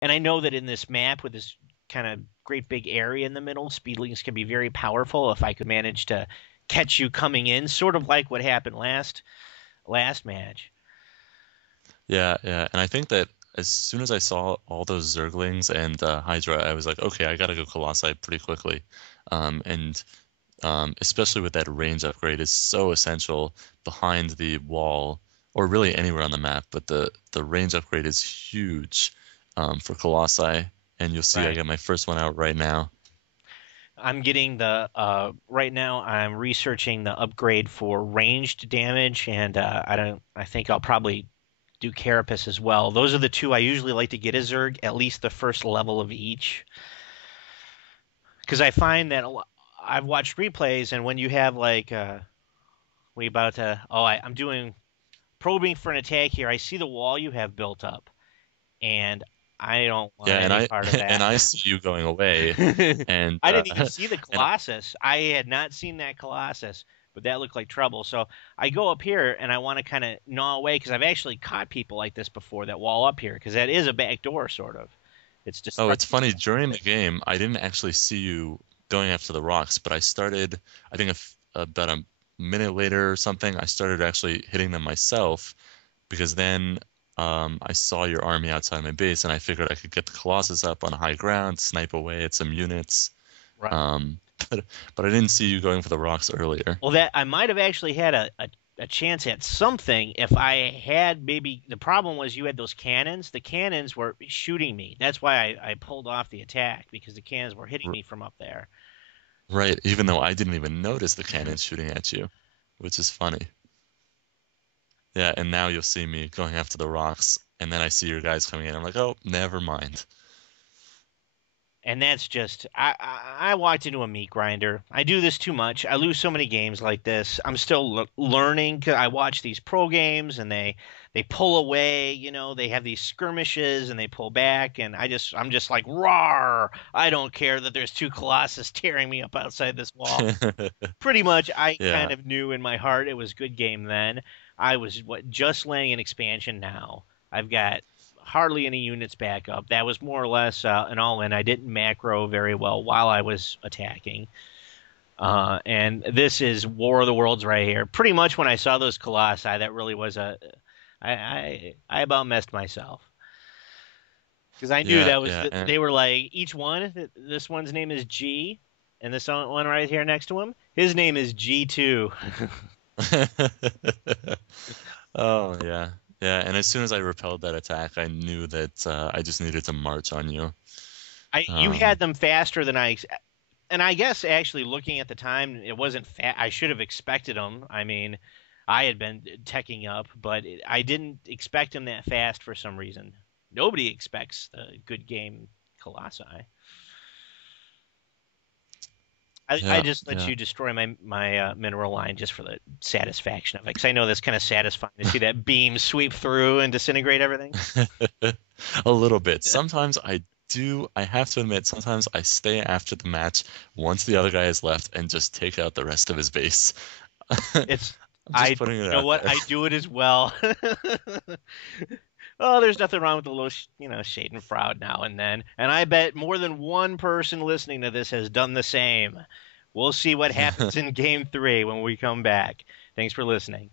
And I know that in this map with this kind of great big area in the middle, speedlings can be very powerful if I could manage to catch you coming in, sort of like what happened last match. Yeah, yeah. And I think that as soon as I saw all those Zerglings and Hydra, I was like, okay, I gotta go Colossi pretty quickly. And especially with that range upgrade is so essential behind the wall, or really anywhere on the map. But the range upgrade is huge for Colossi. And you'll see I Right. got my first one out right now. I'm getting the right now I'm researching the upgrade for ranged damage and I think I'll probably do Carapace as well. Those are the two I usually like to get a Zerg, at least the first level of each. Because I find that I've watched replays and when you have like we about to I'm doing probing for an attack here. I see the wall you have built up and I don't want Yeah, and any I part of and that. I see you going away, and I didn't even see the and Colossus. I had not seen that Colossus, but that looked like trouble. So I go up here and I want to kind of gnaw away because I've actually caught people like this before that wall up here because that is a back door sort of. It's oh, it's destructive. funny. During the game, I didn't actually see you going after the rocks, but I started, I think about a minute later or something, I started actually hitting them myself because then I saw your army outside my base and I figured I could get the Colossus up on high ground, snipe away at some units. Right. Um, but, but I didn't see you going for the rocks earlier. Well, that I might have actually had a chance at something if I had maybe the problem was you had those cannons. The cannons were shooting me. That's why I pulled off the attack because the cannons were hitting R me from up there. right, even though I didn't even notice the cannons shooting at you, which is funny. Yeah, and now you'll see me going after the rocks, and then I see your guys coming in. I'm like, oh, never mind. And that's just I walked into a meat grinder. I do this too much. I lose so many games like this. I'm still learning. 'Cause I watch these pro games and they pull away. You know, they have these skirmishes and they pull back, and I'm just like rawr. I don't care that there's two colossus tearing me up outside this wall. Pretty much, I kind Yeah, of knew in my heart it was good game then. I was just laying an expansion now. I've got hardly any units back up. That was more or less an all in. I didn't macro very well while I was attacking. And this is War of the Worlds right here. Pretty much when I saw those colossi, that really was I about messed myself because I knew yeah, that was yeah, and they were like each one. This one's name is G, and this one right here next to him, his name is G2. oh yeah, yeah. And as soon as I repelled that attack, I knew that I just needed to march on you. I you had Um, them faster than and I guess actually looking at the time, it wasn't I should have expected them. I mean, I had been teching up, but I didn't expect him that fast for some reason. Nobody expects the good game Colossi. I yeah, just let yeah. you destroy my mineral line just for the satisfaction of it, because I know that's kind of satisfying to see that beam sweep through and disintegrate everything. A little bit. Sometimes I do, I have to admit, sometimes I stay after the match once the other guy has left and just take out the rest of his base. I'm It's just I putting it you know out what there. I do it as well. Oh, there's nothing wrong with a little, shade and frown now and then. And I bet more than one person listening to this has done the same. We'll see what happens in game three when we come back. Thanks for listening.